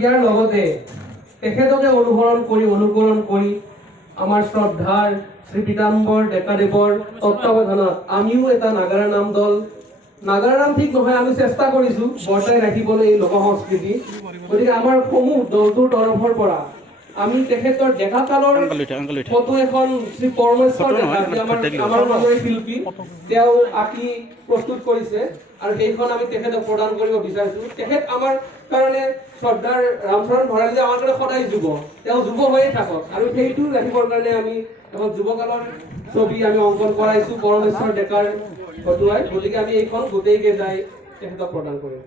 ইয়াৰ লগতে তেখেতকে অনুকৰণ কৰি আমাৰ শ্ৰদ্ধাৰ শ্ৰী পীতাম্বৰ ডেকাদেৱৰ তত্ত্বাৱধানত আমিও এটা নাগাৰা নাম দল, নাগাৰা নাম ঠিক নহয়, আমি চেষ্টা কৰিছোঁ বৰ্তাই ৰাখিবলৈ এই লোক সংস্কৃতি। গতিকে আমাৰ সমূহ দলটোৰ তৰফৰ পৰা আমি তেখেতৰ ডেকাকালৰ ফটো এখন শ্ৰী পৰমেশ্বৰ ডেকা আমাৰ মাজৰে শিল্পী তেওঁ আঁকি প্ৰস্তুত কৰিছে আৰু সেইখন আমি তেখেতক প্ৰদান কৰিব বিচাৰিছোঁ। তেখেত আমাৰ কাৰণে শ্ৰদ্ধাৰ ৰামচৰণ ভৰালী আমাৰ কাৰণে সদায় যুৱ, তেওঁ যুৱ হৈয়ে থাকক আৰু সেইটো ৰাখিবৰ কাৰণে আমি এখন যুৱকালৰ ছবি আমি অংকন কৰাইছোঁ পৰমেশ্বৰ ডেকাৰ হতুৱাই। গতিকে আমি এইখন গোটেইকেইটাই তেখেতক প্ৰদান কৰিম।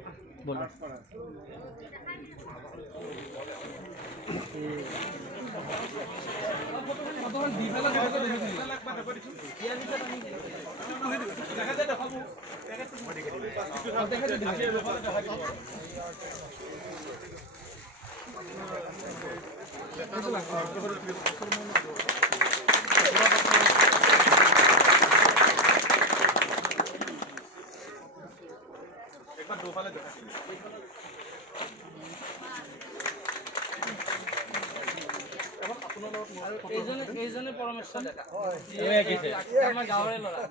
এইজনে পৰমেশ্বৰ ডেকা আমাৰ গাঁৱৰে ল'ৰা।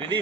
Ready?